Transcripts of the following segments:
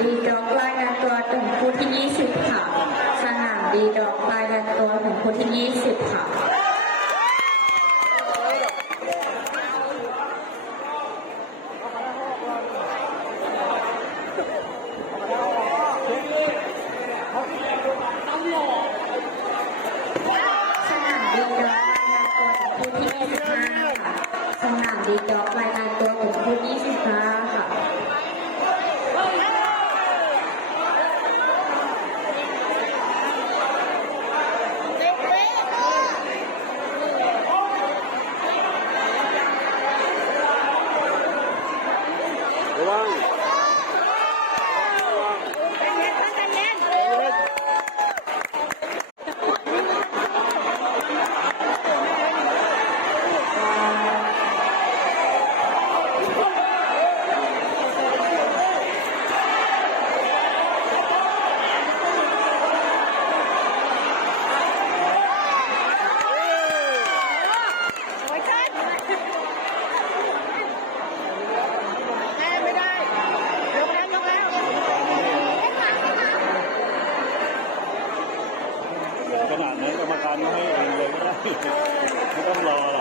ดีดอกลายงนตัวถึงครูที่ 20 ค่ะ สนามดีดอกลายงนตัวถึงครูที่ 20 ค่ะ এবং ต้องรอ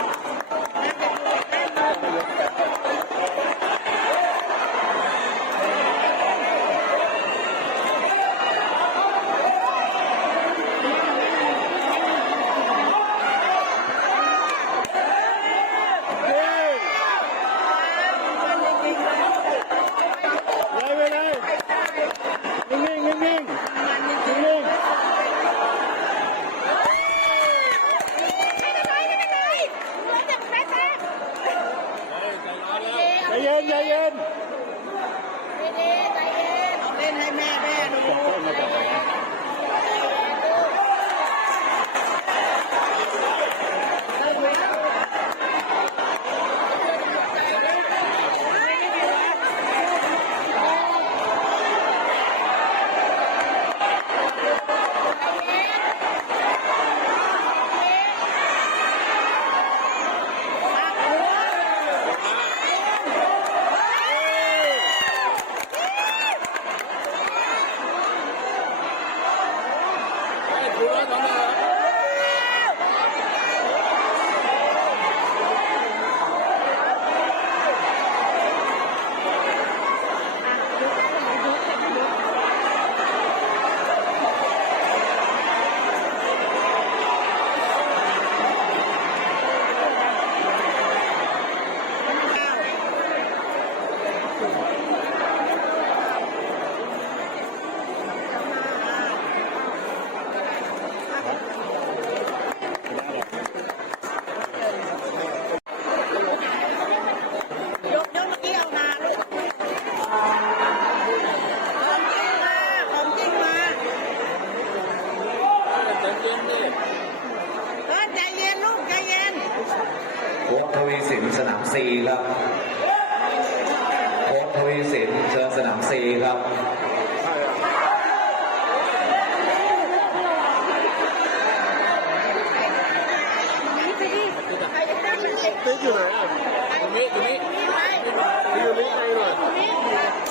yayın yayın. ทวีสินสนามซีครับโค้ชทวีสินเชิญสนามซีครับติ๊กอยู่ไหนอะตรงนี้ตรงนี้อยู่นี่ไงหน่อย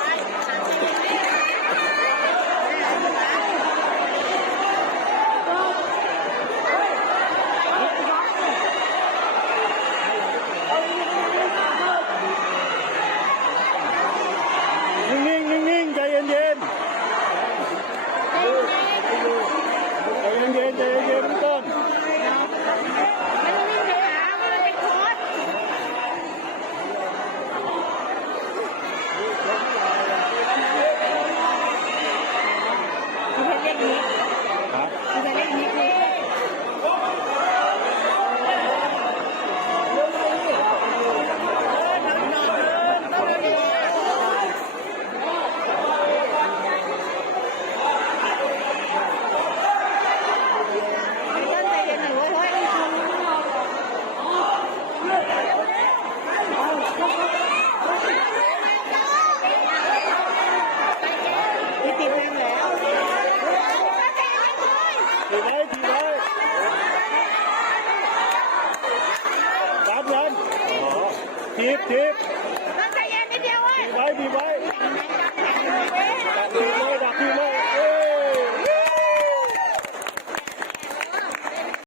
เราใจเย็นนิดเบีบไว้บีบไว้